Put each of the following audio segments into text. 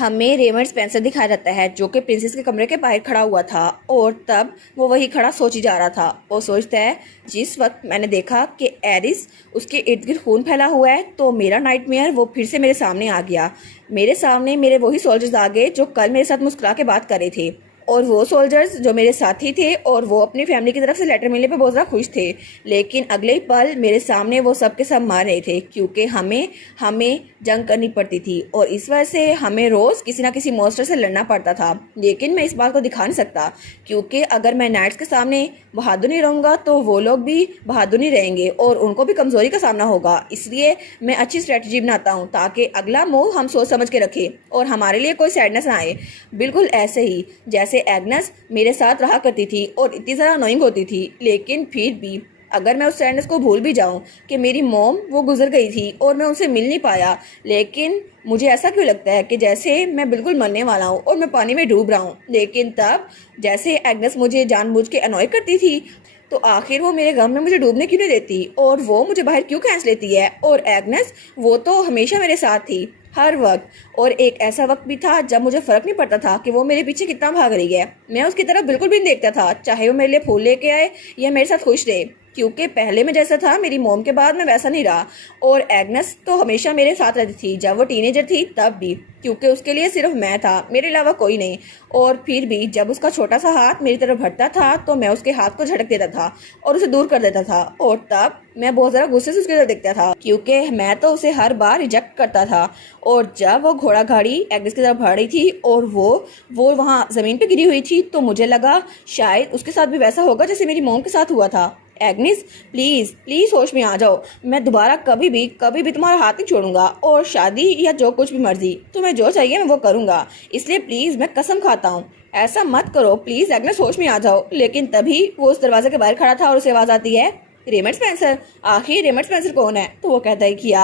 हमें Raymond Spencer दिखाया जाता है जो कि प्रिंसेस के कमरे के बाहर खड़ा हुआ था और तब वो वही खड़ा सोची जा रहा था। वो सोचता है जिस वक्त मैंने देखा कि एरिस उसके इर्द गिर्द खून फैला हुआ है तो मेरा नाइटमेयर वो फिर से मेरे सामने आ गया। मेरे सामने मेरे वही सोल्जर्स आ गए जो कल मेरे साथ मुस्कुरा के बात कर रहे थे और वो सोल्जर्स जो मेरे साथी थे और वो अपनी फैमिली की तरफ से लेटर मिलने पे बहुत ज़्यादा खुश थे। लेकिन अगले ही पल मेरे सामने वो सब के सब मार रहे थे क्योंकि हमें हमें जंग करनी पड़ती थी और इस वजह से हमें रोज़ किसी ना किसी मॉन्स्टर से लड़ना पड़ता था। लेकिन मैं इस बात को दिखा नहीं सकता क्योंकि अगर मैं नाइट्स के सामने बहादुर नहीं रहूँगा तो वो लोग भी बहादुर नहीं रहेंगे और उनको भी कमज़ोरी का सामना होगा। इसलिए मैं अच्छी स्ट्रेटजी बनाता हूँ ताकि अगला मूव हम सोच समझ के रखें और हमारे लिए कोई सैडनेस ना आए। बिल्कुल ऐसे ही जैसे एग्नेस मेरे साथ रहा करती थी और इतनी ज़्यादा अनोइंग होती थी, लेकिन फिर भी अगर मैं उस सैडनेस को भूल भी जाऊं कि मेरी मॉम वो गुजर गई थी और मैं उनसे मिल नहीं पाया, लेकिन मुझे ऐसा क्यों लगता है कि जैसे मैं बिल्कुल मरने वाला हूं और मैं पानी में डूब रहा हूं। लेकिन तब जैसे एग्नेस मुझे जानबूझ के अनॉय करती थी तो आखिर वो मेरे गम में मुझे डूबने क्यों नहीं देती और वो मुझे बाहर क्यों खींच लेती है। और एग्नेस वो तो हमेशा मेरे साथ थी हर वक्त, और एक ऐसा वक्त भी था जब मुझे फर्क नहीं पड़ता था कि वो मेरे पीछे कितना भाग रही है। मैं उसकी तरफ बिल्कुल भी नहीं देखता था चाहे वो मेरे लिए फूल लेके आए या मेरे साथ खुश रहे, क्योंकि पहले मैं जैसा था मेरी मॉम के बाद मैं वैसा नहीं रहा। और एग्नेस तो हमेशा मेरे साथ रहती थी जब वो टीनेजर थी तब भी, क्योंकि उसके लिए सिर्फ मैं था, मेरे अलावा कोई नहीं। और फिर भी जब उसका छोटा सा हाथ मेरी तरफ बढ़ता था तो मैं उसके हाथ को झटक देता था और उसे दूर कर देता था और तब मैं बहुत ज़्यादा गुस्से से उसकी तरफ देखता था क्योंकि मैं तो उसे हर बार रिजेक्ट करता था। और जब वो घोड़ा गाड़ी एग्नेस की तरफ बढ़ रही थी और वो वहाँ ज़मीन पे गिरी हुई थी तो मुझे लगा शायद उसके साथ भी वैसा होगा जैसे मेरी मॉम के साथ हुआ था। एग्नेस प्लीज़ प्लीज़ होश में आ जाओ, मैं दोबारा कभी भी तुम्हारा हाथ नहीं छोड़ूंगा और शादी या जो कुछ भी मर्जी तुम्हें जो चाहिए मैं वो करूंगा, इसलिए प्लीज़ मैं कसम खाता हूँ ऐसा मत करो प्लीज़ एग्नेस, होश में आ जाओ। लेकिन तभी वो उस दरवाजे के बाहर खड़ा था और उसे आवाज़ आती है रेमंड स्पेंसर। आखिर रेमंड स्पेंसर कौन है? तो वो कहता है कि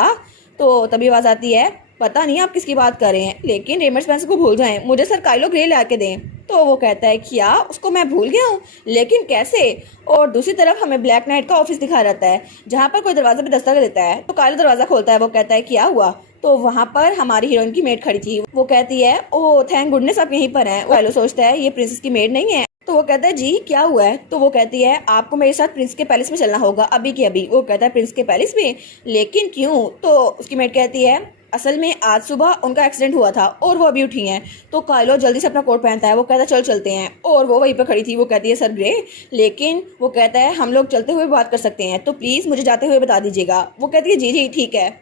तो तभी आवाज़ आती है पता नहीं आप किसकी बात कर रहे हैं, लेकिन रेमंड स्पेंसर को भूल जाएं, मुझे सर काइलो ग्रे ला के दें। तो वो कहता है क्या उसको मैं भूल गया हूँ, लेकिन कैसे? और दूसरी तरफ हमें ब्लैक नाइट का ऑफिस दिखा रहता है जहाँ पर कोई दरवाजा पे दस्तक देता है तो काइलो दरवाजा खोलता है। वो कहता है क्या हुआ? तो वहाँ पर हमारी हीरोइन की मेड खड़ी थी। वो कहती है ओह थैंक गुडनेस आप यहीं पर हैं। काइलो सोचता है ये प्रिंसेस की मेड नहीं है। तो वो कहता है जी क्या हुआ है? तो वो कहती है आपको मेरे साथ प्रिंस के पैलेस में चलना होगा अभी के अभी। वो कहता है प्रिंस के पैलेस में, लेकिन क्यों? तो उसकी मेड कहती है असल में आज सुबह उनका एक्सीडेंट हुआ था और वो अभी उठी हैं। तो काइलो जल्दी से अपना कोट पहनता है, वो कहता है चल चलते हैं। और वो वहीं पर खड़ी थी। वो कहती है सर ग्रे, लेकिन वो कहता है हम लोग चलते हुए बात कर सकते हैं तो प्लीज़ मुझे जाते हुए बता दीजिएगा। वो कहती है जी जी ठीक है।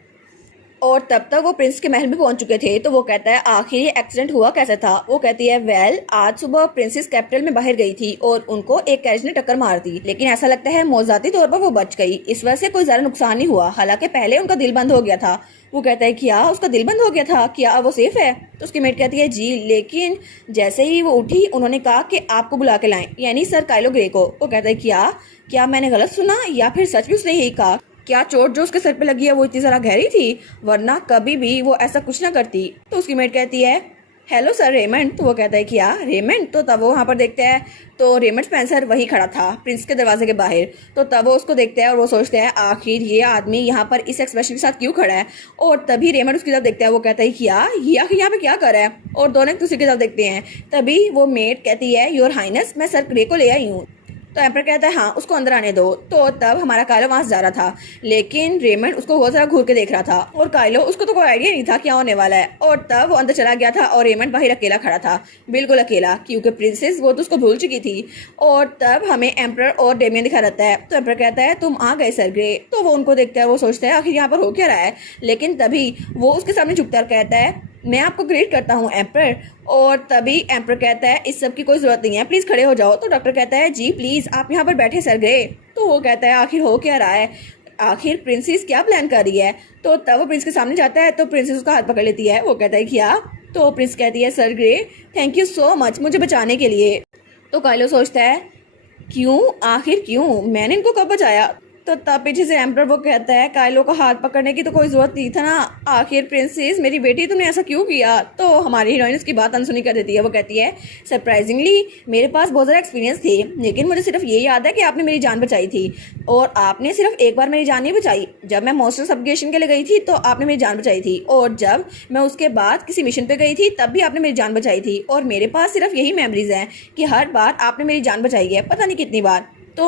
और तब तक वो प्रिंस के महल में पहुंच चुके थे। तो वो कहता है आखिर ये एक्सीडेंट हुआ कैसे था? वो कहती है वेल आज सुबह प्रिंसेस कैपिटल में बाहर गई थी और उनको एक कैरेज ने टक्कर मार दी, लेकिन ऐसा लगता है मौजाती तौर पर वो बच गई, इस वजह से कोई ज्यादा नुकसान नहीं हुआ। हालांकि पहले उनका दिल बंद हो गया था। वो कहता है क्या उसका दिल बंद हो गया था? क्या वो सेफ है? तो उसकी मेट कहती है जी, लेकिन जैसे ही वो उठी उन्होंने कहा कि आपको बुला के लाएं, यानी सर काइलो ग्रे को। वो कहता है क्या मैंने गलत सुना या फिर सच भी उसने यही कहा? क्या चोट जो उसके सर पे लगी है वो इतनी ज़रा गहरी थी? वरना कभी भी वो ऐसा कुछ ना करती। तो उसकी मेट कहती है हेलो सर रेमंड। तो वो कहता है क्या रेमंड? तो तब वो वहाँ पर देखते हैं तो रेमंड स्पेंसर वही खड़ा था प्रिंस के दरवाजे के बाहर। तो तब वो उसको देखते हैं और वो सोचते हैं आखिर ये आदमी यहाँ पर इस एक्सप्रेशन के साथ क्यों खड़ा है। और तभी रेमंड उसकी तरफ देखता है। वो कहता है क्या ये आखिर यहाँ पे क्या कर रहा है? और दोनों एक दूसरे की तरफ देखते हैं। तभी वो मेट कहती है योर हाइनेस मैं सर ग्रे को ले आई हूँ। तो एम्पर कहता है हाँ उसको अंदर आने दो। तो तब हमारा काइलो वहां से जा रहा था, लेकिन रेमंड उसको बहुत सारा घूर के देख रहा था और काइलो उसको तो कोई आइडिया नहीं था क्या होने वाला है। और तब वो अंदर चला गया था और रेमंड बाहर अकेला खड़ा था, बिल्कुल अकेला, क्योंकि प्रिंसेस वो तो उसको भूल चुकी थी। और तब हमें एम्पर और डेमियन दिखा रहता है। तो एम्पर कहता है तुम आ गए सर ग्रे। तो वो उनको देखता है, वो सोचता है आखिर यहाँ पर हो क्या रहा है, लेकिन तभी वो उसके सामने झुकता कहता है मैं आपको ग्रेट करता हूँ एम्पर। और तभी एम्पर कहता है इस सब की कोई जरूरत नहीं है, प्लीज खड़े हो जाओ। तो डॉक्टर कहता है जी प्लीज आप यहाँ पर बैठे सर ग्रे। तो वो कहता है आखिर हो क्या रहा है, आखिर प्रिंसेस क्या प्लान कर रही है? तो तब वो प्रिंस के सामने जाता है तो प्रिंसेस उसका हाथ पकड़ लेती है। वो कहता है क्या? तो प्रिंस कहती है sir grey thank you so much मुझे बचाने के लिए। तो काइलो सोचता है क्यों, आखिर क्यों, मैंने इनको कब बचाया? तो तब पीछे से एम्पर वो कहता है काइलो का हाथ पकड़ने की तो कोई जरूरत नहीं था ना, आखिर प्रिंसेस मेरी बेटी तुमने ऐसा क्यों किया। तो हमारी हीरोइन उसकी बात अनसुनी कर देती है। वो कहती है सरप्राइजिंगली मेरे पास बहुत ज़्यादा एक्सपीरियंस थी, लेकिन मुझे सिर्फ ये याद है कि आपने मेरी जान बचाई थी, और आपने सिर्फ एक बार मेरी जान नहीं बचाई। जब मैं मॉन्स्टर सबजुगेशन के लिए गई थी तो आपने मेरी जान बचाई थी, और जब मैं उसके बाद किसी मिशन पे गई थी तब भी आपने मेरी जान बचाई थी, और मेरे पास सिर्फ यही मेमोरीज हैं कि हर बार आपने मेरी जान बचाई है, पता नहीं कितनी बार। तो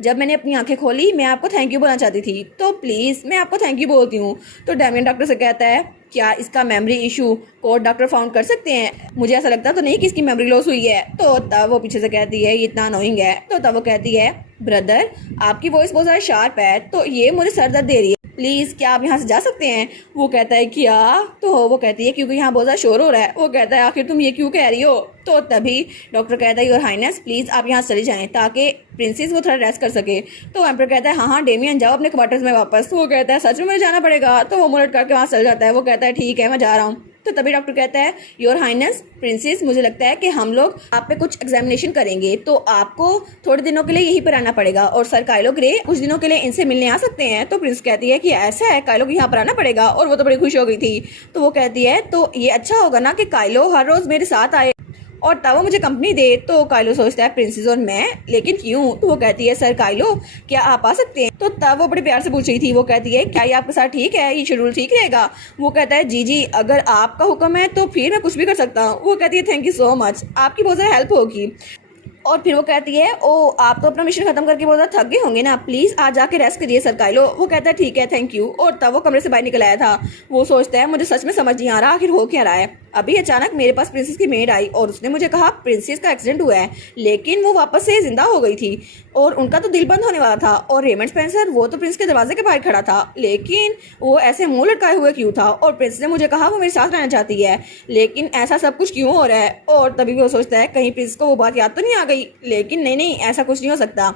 जब मैंने अपनी आंखें खोली मैं आपको थैंक यू बोलना चाहती थी, तो प्लीज़ मैं आपको थैंक यू बोलती हूँ। तो डेमियन डॉक्टर से कहता है क्या इसका memory issue code doctor found कर सकते हैं, मुझे ऐसा लगता तो नहीं कि इसकी मेमोरी लॉस हुई है। तो तब वो पीछे से कहती है ये इतना अनोइंग है। तो तब वो कहती है ब्रदर आपकी वॉइस बहुत ज़्यादा शार्प है, तो ये मुझे सर दर्द दे रही है, प्लीज़ क्या आप यहाँ से जा सकते हैं। वो कहता है क्या, तो वो कहती है क्योंकि यहाँ बहुत ज़्यादा शोर हो रहा है। वो कहता है आखिर तुम ये क्यों कह रही हो। तो तभी डॉक्टर कहता है योर हाइनेस प्लीज़ आप यहाँ चले जाएं ताकि प्रिंसेस वो थोड़ा रेस्ट कर सके। तो एम्पर कहता है हाँ डेमियन जाओ अपने क्वार्टर्स में वापस। वो कहता है सच में मुझे जाना पड़ेगा। तो वो मुलट करके वहाँ चल जाता है। वो कहता है ठीक है मैं जा रहा हूँ। तो तभी डॉक्टर कहता है योर हाइनेस प्रिंसेस मुझे लगता है कि हम लोग आप पे कुछ एग्जामिनेशन करेंगे, तो आपको थोड़े दिनों के लिए यहीं पर आना पड़ेगा, और सर काइलो ग्रे कुछ दिनों के लिए इनसे मिलने आ सकते हैं। तो प्रिंस कहती है कि ऐसा है, काइलो को यहाँ पर आना पड़ेगा, और वो तो बड़ी खुश हो गई थी। तो वो कहती है तो ये अच्छा होगा ना कि काइलो हर रोज मेरे साथ आए और तब वो मुझे कंपनी दे। तो काइलो सोचता है प्रिंसेस और मैं, लेकिन क्यों। तो वो कहती है सर काइलो क्या आप आ सकते हैं। तो तब वो बड़े प्यार से पूछ रही थी। वो कहती है क्या ये आपके साथ ठीक है, ये शेड्यूल ठीक रहेगा। वो कहता है जी अगर आपका हुक्म है तो फिर मैं कुछ भी कर सकता हूँ। वो कहती है थैंक यू सो मच, आपकी बहुत ज़्यादा हेल्प होगी। और फिर वो कहती है ओ आप तो अपना मिशन खत्म करके बहुत ज़्यादा थक गए होंगे ना, प्लीज़ आज जाके रेस्ट करिए सर काइलो। वो कहता है ठीक है थैंक यू। और तब वो कमरे से बाहर निकल आया था। वो सोचता है मुझे सच में समझ नहीं आ रहा आखिर हो क्या रहा है। अभी अचानक मेरे पास प्रिंसेस की मेड आई और उसने मुझे कहा प्रिंसेस का एक्सीडेंट हुआ है, लेकिन वो वापस से जिंदा हो गई थी और उनका तो दिल बंद होने वाला था। और रेमंड स्पेंसर वो तो प्रिंस के दरवाजे के बाहर खड़ा था, लेकिन वो ऐसे मुंह लटकाए हुए क्यों था। और प्रिंसेस ने मुझे कहा वो मेरे साथ रहना चाहती है, लेकिन ऐसा सब कुछ क्यों हो रहा है। और तभी वो सोचता है कहीं प्रिंस को वो बात याद तो नहीं आ गई, लेकिन नहीं ऐसा कुछ नहीं हो सकता।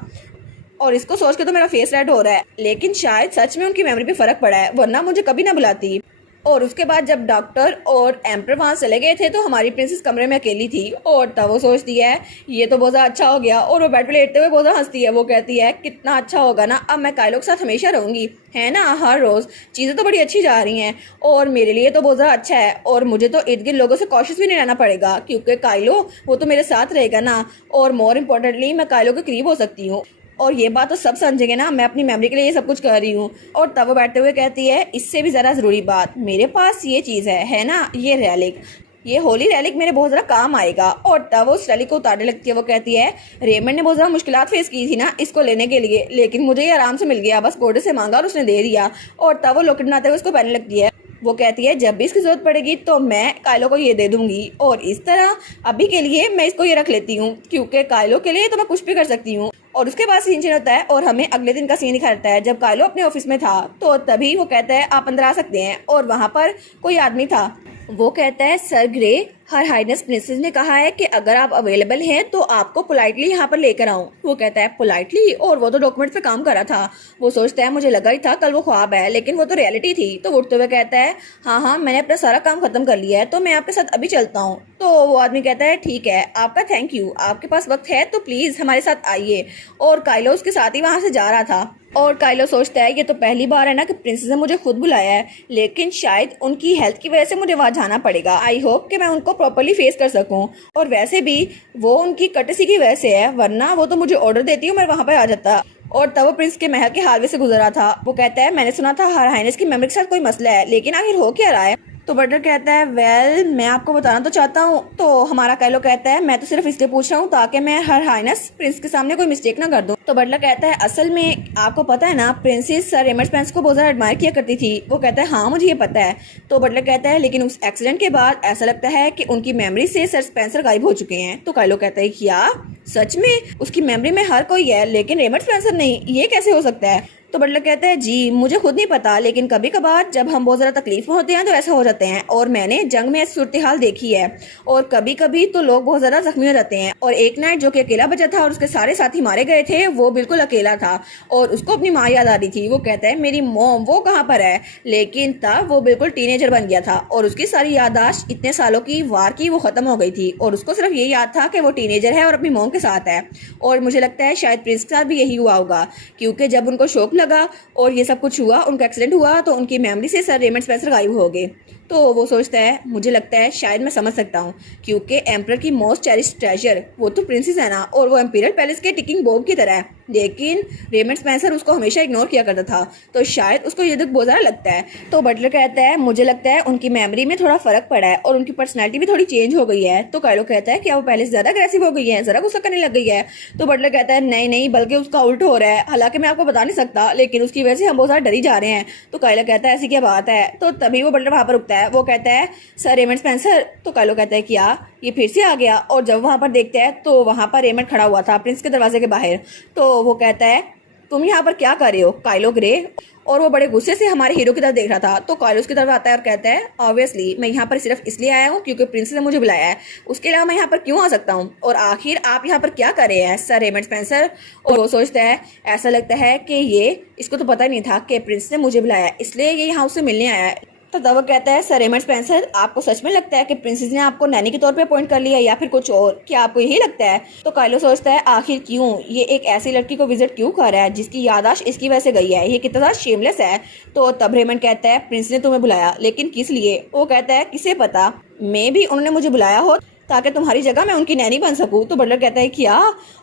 और इसको सोच के तो मेरा फेस रेड हो रहा है, लेकिन शायद सच में उनकी मेमोरी पे फर्क पड़ा है, वरना मुझे कभी ना बुलाती। और उसके बाद जब डॉक्टर और एम्पर वहाँ चले गए थे तो हमारी प्रिंसेस कमरे में अकेली थी। और तब वो सोचती है ये तो बहुत ज़्यादा अच्छा हो गया, और वो बेड पे लेटते हुए बहुत ज़्यादा हंसती है। वो कहती है कितना अच्छा होगा ना, अब मैं काइलो के साथ हमेशा रहूंगी, है ना, हर रोज़ चीज़ें तो बड़ी अच्छी जा रही हैं और मेरे लिए तो बहुत ज़्यादा अच्छा है। और मुझे तो इर्द गिर्द लोगों से कॉशियस भी नहीं रहना पड़ेगा क्योंकि काइलो वो तो मेरे साथ रहेगा ना, और मोर इम्पोर्टेंटली मैं काइलो के करीब हो सकती हूँ। और ये बात तो सब समझेंगे ना, मैं अपनी मेमोरी के लिए ये सब कुछ कर रही हूँ। और तब वो बैठते हुए कहती है इससे भी ज़रा ज़रूरी बात, मेरे पास ये चीज़ है ना, ये रैलिक, ये होली रैलिक मेरे बहुत ज़्यादा काम आएगा। और तब वो उस रैलिक को उतारने लगती है। वो कहती है रेमंड ने बहुत ज़्यादा मुश्किलात फेस की थी ना इसको लेने के लिए, लेकिन मुझे ये आराम से मिल गया, बस कोर्ट से मांगा और उसने दे दिया। और तब वो लॉकेट बनाते हुए उसको पहनने लगती है। वो कहती है जब भी इसकी जरूरत पड़ेगी तो मैं काइलो को ये दे दूंगी, और इस तरह अभी के लिए मैं इसको ये रख लेती हूँ क्योंकि काइलो के लिए तो मैं कुछ भी कर सकती हूँ। और उसके बाद सीन चेंज होता है और हमें अगले दिन का सीन दिखा रहता है जब काइलो अपने ऑफिस में था। तो तभी वो कहता है आप अंदर आ सकते हैं, और वहाँ पर कोई आदमी था। वो कहता है सर ग्रे हर हाइनेस प्रिंसेस ने कहा है कि अगर आप अवेलेबल हैं तो आपको पोलाइटली यहाँ पर लेकर आऊँ। वो कहता है पोलाइटली, और वो तो डॉक्यूमेंट पे काम कर रहा था। वो सोचता है मुझे लगा ही था कल वो ख्वाब है, लेकिन वो तो रियलिटी थी। तो उठते हुए कहता है हाँ मैंने अपना सारा काम खत्म कर लिया है, तो मैं आपके साथ अभी चलता हूँ। तो वो आदमी कहता है ठीक है आपका थैंक यू, आपके पास वक्त है तो प्लीज़ हमारे साथ आइए। और काइलो उसके साथ ही वहाँ से जा रहा था। और काइलो सोचता है ये तो पहली बार है ना कि प्रिंसेस ने मुझे खुद बुलाया है, लेकिन शायद उनकी हेल्थ की वजह से मुझे वहाँ जाना पड़ेगा। आई होप कि मैं उनको प्रॉपर्ली फेस कर सकूं। और वैसे भी वो उनकी कटसी की वजह से है, वरना वो तो मुझे ऑर्डर देती हूँ मैं वहाँ पर आ जाता। और तब वो प्रिंस के महल के हाईवे से गुजरा था। वो कहता है मैंने सुना था हर हाइनेस की मेमोरी के साथ कोई मसला है, लेकिन आखिर हो क्या रहा है। तो बटलर कहता है वेल मैं आपको बताना तो चाहता हूँ। तो हमारा काइलो कहता है मैं तो सिर्फ इसलिए पूछ रहा हूँ ताकि मैं हर हाइनेस प्रिंस के सामने कोई मिस्टेक ना कर दूँ। तो बटलर कहता है असल में आपको पता है ना प्रिंसेस सर रेमंड स्पेंसर को बहुत ज़्यादा एडमायर किया करती थी। वो कहता है हाँ मुझे ये पता है। तो बटलर कहता है लेकिन उस एक्सीडेंट के बाद ऐसा लगता है कि उनकी मेमोरी से सर स्पेंसर गायब हो चुके हैं। तो काइलो कहता है क्या सच में उसकी मेमोरी में हर कोई है लेकिन रेमंड स्पेंसर नहीं, ये कैसे हो सकता है। तो बटलर कहता है जी मुझे खुद नहीं पता, लेकिन कभी कभार जब हम बहुत ज़्यादा तकलीफ में होते हैं तो ऐसा हो जाते हैं, और मैंने जंग में ऐसी सूरत हाल देखी है, और कभी कभी तो लोग बहुत ज़्यादा जख्मी हो जाते हैं। और एक नाइट जो कि अकेला बचा था और उसके सारे साथी मारे गए थे, वो बिल्कुल अकेला था और उसको अपनी माँ याद आ रही थी। वो कहता है मेरी मॉम वो कहाँ पर है, लेकिन तब वो बिल्कुल टीनेजर बन गया था और उसकी सारी याददाश्त इतने सालों की वार की वो ख़त्म हो गई थी, और उसको सिर्फ ये याद था कि वो टीनेजर है और अपनी मॉम के साथ है। और मुझे लगता है शायद प्रिंस के साथ भी यही हुआ होगा, क्योंकि जब उनको शौक लगा और ये सब कुछ हुआ, उनका एक्सीडेंट हुआ, तो उनकी मेमोरी से सर रेमंड स्पेंसर गायब हो गए। तो वो सोचता है मुझे लगता है शायद मैं समझ सकता हूँ, क्योंकि एम्परर की मोस्ट चेरिश ट्रेजर वो तो प्रिंसेस है ना, और वो एम्पीरियल पैलेस के टिकिंग बॉम्ब की तरह है, लेकिन रेमंड स्पेंसर उसको हमेशा इग्नोर किया करता था, तो शायद उसको ये दुख बहुत ज़्यादा लगता है। तो बटलर कहता है मुझे लगता है उनकी मेमोरी में थोड़ा फर्क पड़ा है और उनकी पर्सनैलिटी भी थोड़ी चेंज हो गई है। तो काइलो कहता है क्या वो पहले से ज़्यादा अग्रेसिव हो गई है, ज़रा गुस्सा करने लग गई है। तो बटलर कहता है नहीं नहीं, बल्कि उसका उल्ट हो रहा है, हालांकि मैं आपको बता नहीं सकता, लेकिन उसकी वजह से हम बहुत ज़्यादा डरी जा रहे हैं। तो काइलो कहता है ऐसी क्या बात है। तो तभी वो बटलर वहाँ पर रुकता है, वो कहता है सर रेमंड स्पेंसर। तो काइलो कहता है क्या ये फिर से आ गया, और जब वहाँ पर देखते हैं तो वहाँ पर रेमंड खड़ा हुआ था प्रिंस के दरवाजे के बाहर। तो वो कहता है तुम यहाँ पर क्या कर रहे हो काइलो ग्रे, और वो बड़े गुस्से से हमारे हीरो की तरफ देख रहा था। तो काइलो उसकी तरफ आता है और कहता है ऑब्वियसली मैं यहाँ पर सिर्फ इसलिए आया हूँ क्योंकि प्रिंस ने मुझे बुलाया है, उसके अलावा मैं यहाँ पर क्यों आ सकता हूँ, और आखिर आप यहाँ पर क्या कर रहे हैं सर रेमंड स्पेंसर। और वो सोचता है ऐसा लगता है कि ये इसको तो पता ही नहीं था कि प्रिंस ने मुझे बुलाया, इसलिए ये यहाँ उससे मिलने आया है। तो तब वो कहता है सर रेमंड स्पेंसर आपको सच में लगता है कि प्रिंसेस ने आपको नैनी के तौर पे अपॉइंट कर लिया या फिर कुछ और, क्या आपको यही लगता है। तो काइलो सोचता है आखिर क्यों ये एक ऐसी लड़की को विजिट क्यों कर रहा है जिसकी याददाश्त इसकी वजह से गई है, ये कितना शेमलेस है। तो तब रेमंड कहता है प्रिंस ने तुम्हें बुलाया, लेकिन किस लिए। वो कहता है किसे पता, मे भी उन्होंने मुझे बुलाया हो ताकि तुम्हारी जगह मैं उनकी नैनी बन सकूं। तो बटलर कहता है क्या,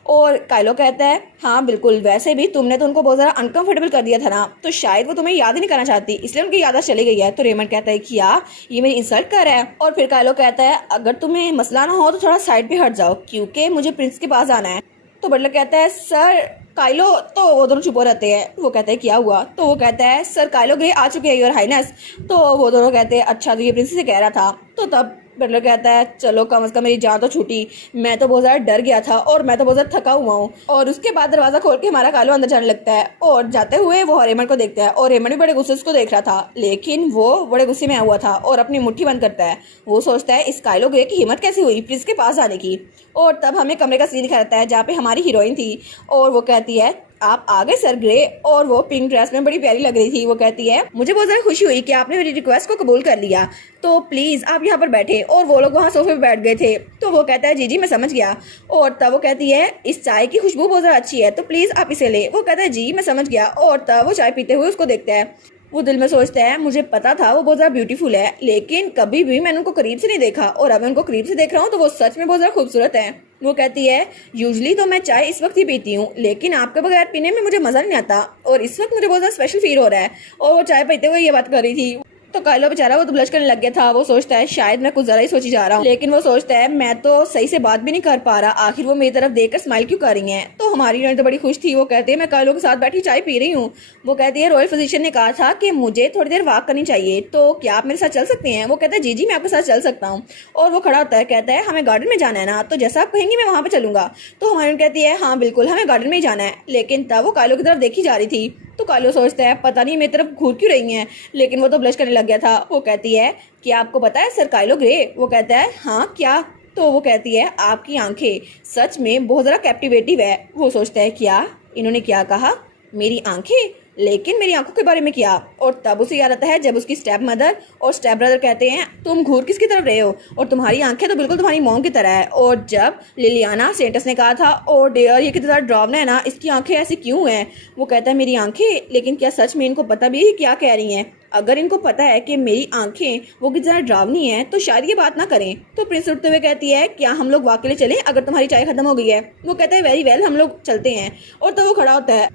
और काइलो कहता है हाँ बिल्कुल, वैसे भी तुमने तो उनको बहुत ज़्यादा अनकंफर्टेबल कर दिया था ना, तो शायद वो तुम्हें याद ही नहीं करना चाहती, इसलिए उनकी याददाश्त चली गई है। तो रेमंड कहता है क्या ये मेरी इंसल्ट कर रहा है। और फिर काइलो कहता है अगर तुम्हें मसला ना हो तो थोड़ा साइड पे हट जाओ, क्योंकि मुझे प्रिंस के पास आना है। तो बटलर कहता है सर काइलो। तो वो दोनों चुप हो रहते हैं। वो कहता है क्या हुआ। तो वो कहता है सर काइलो ग्रे आ चुके हैं योर हाइनेस। तो वो दोनों कहते हैं अच्छा, तो ये प्रिंस से कह रहा था। तो तब बटलर कहता है चलो कम से कम मेरी जान तो छूटी, मैं तो बहुत ज़्यादा डर गया था और मैं तो बहुत ज़्यादा थका हुआ हूँ। और उसके बाद दरवाज़ा खोल के हमारा कालो अंदर जाने लगता है, और जाते हुए वो रेमंड को देखता है, और रेमंड भी बड़े गुस्से से उसको देख रहा था, लेकिन वो बड़े गुस्से में आया हुआ था और अपनी मुट्ठी बंद करता है। वो सोचता है इस काइलो ग्रे की हिम्मत कैसी हुई प्रिंस के पास आने की। और तब हमें कमरे का सीन दिखा रहता है जहाँ पे हमारी हीरोइन थी, और वो कहती है आप आ गए सर ग्रे, और वो पिंक ड्रेस में बड़ी प्यारी लग रही थी। वो कहती है मुझे बहुत ज़्यादा खुशी हुई कि आपने मेरी रिक्वेस्ट को कबूल कर लिया, तो प्लीज़ आप यहाँ पर बैठे। और वो लोग वहाँ सोफे पर बैठ गए थे। तो वो कहता है जी जी मैं समझ गया। और तब वो कहती है इस चाय की खुशबू बहुत ज़्यादा अच्छी है, तो प्लीज़ आप इसे ले। वो कहता है जी मैं समझ गया। और तब वो चाय पीते हुए उसको देखता है। वो दिल में सोचता है मुझे पता था वो बहुत ज़्यादा ब्यूटीफुल है, लेकिन कभी भी मैंने उनको करीब से नहीं देखा, और अब मैं उनको करीब से देख रहा हूँ तो वो सच में बहुत ज़्यादा खूबसूरत है। वो कहती है यूजली तो मैं चाय इस वक्त ही पीती हूँ, लेकिन आपके बगैर पीने में मुझे मज़ा नहीं आता, और इस वक्त मुझे बहुत ज़्यादा स्पेशल फील हो रहा है। और वो चाय पीते हुए ये बात कर रही थी। तो काइलो बेचारा वो तो ब्लश करने लग गया था। वो सोचता है शायद मैं कुछ ज़रा ही सोची जा रहा हूँ, लेकिन वो सोचता है मैं तो सही से बात भी नहीं कर पा रहा, आखिर वो मेरी तरफ देखकर स्माइल क्यों कर रही हैं। तो हमारी हीरोइन तो बड़ी खुश थी। वो कहते हैं मैं काइलो के साथ बैठी चाय पी रही हूँ। वो कहती है रॉयल फिजिशियन ने कहा था कि मुझे थोड़ी देर वॉक करनी चाहिए, तो क्या आप मेरे साथ चल सकते हैं। वो कहता है जी जी मैं आपके साथ चल सकता हूँ। और वो खड़ा होता है, कहता है हमें गार्डन में जाना है ना, तो जैसा आप कहेंगी मैं वहाँ पर चलूंगा। तो हमारी कहती है हाँ बिल्कुल हमें गार्डन में ही जाना है, लेकिन तब वो काइलो की तरफ देखी जा रही थी। तो काइलो सोचता है पता नहीं मेरी तरफ घूर क्यों रही हैं, लेकिन वो तो ब्लश करने लग गया था। वो कहती है क्या आपको पता है सर काइलो ग्रे। वो कहता है हाँ क्या। तो वो कहती है आपकी आंखें सच में बहुत ज़्यादा कैप्टिवेटिव है। वो सोचता है क्या इन्होंने क्या कहा, मेरी आंखें, लेकिन मेरी आंखों के बारे में क्या। और तब उसे याद आता है जब उसकी स्टेप मदर और स्टेप ब्रदर कहते हैं तुम घूर किसकी तरफ रहे हो, और तुम्हारी आंखें तो बिल्कुल तुम्हारी मॉम की तरह है। और जब लिलियाना सेंटस ने कहा था ओ डियर ये कितना ड्रावना है ना, इसकी आंखें ऐसी क्यों हैं। वो कहता है मेरी आंखें, लेकिन क्या सच में इनको पता भी है क्या कह रही हैं। अगर इनको पता है कि मेरी आंखें वो कितना ज़्यादा ड्रावनी है, तो शायद ये बात ना करें। तो प्रिंस उठते हुए कहती है क्या हम लोग वॉक के लिए चलें अगर तुम्हारी चाय खत्म हो गई है। वो कहता है वेरी वेल हम लोग चलते हैं। और तब वो खड़ा होता है,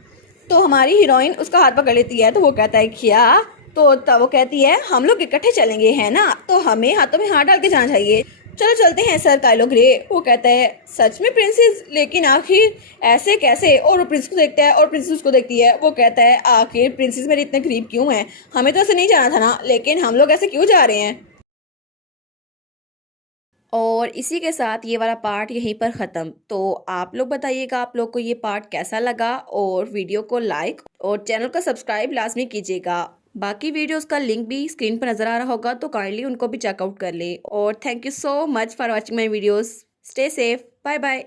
तो हमारी हीरोइन उसका हाथ पकड़ लेती है। तो वो कहता है क्या। तो तब वो कहती है हम लोग इकट्ठे चलेंगे है ना, तो हमें हाथों में हाथ डाल के जाना चाहिए, चलो चलते हैं सर काइलो ग्रे। वो कहता है सच में प्रिंसेस, लेकिन आखिर ऐसे कैसे। और वो प्रिंस को देखता है और प्रिंसेस उसको देखती है। वो कहता है आखिर प्रिंसेस मेरे इतने करीब क्यों हैं, हमें तो ऐसे नहीं जाना था ना, लेकिन हम लोग ऐसे क्यों जा रहे हैं। और इसी के साथ ये वाला पार्ट यहीं पर ख़त्म। तो आप लोग बताइएगा आप लोग को ये पार्ट कैसा लगा, और वीडियो को लाइक और चैनल को सब्सक्राइब लाजमी कीजिएगा। बाकी वीडियोस का लिंक भी स्क्रीन पर नज़र आ रहा होगा, तो काइंडली उनको भी चेकआउट कर लें। और thank you so much for watching my videos. Stay safe, bye bye.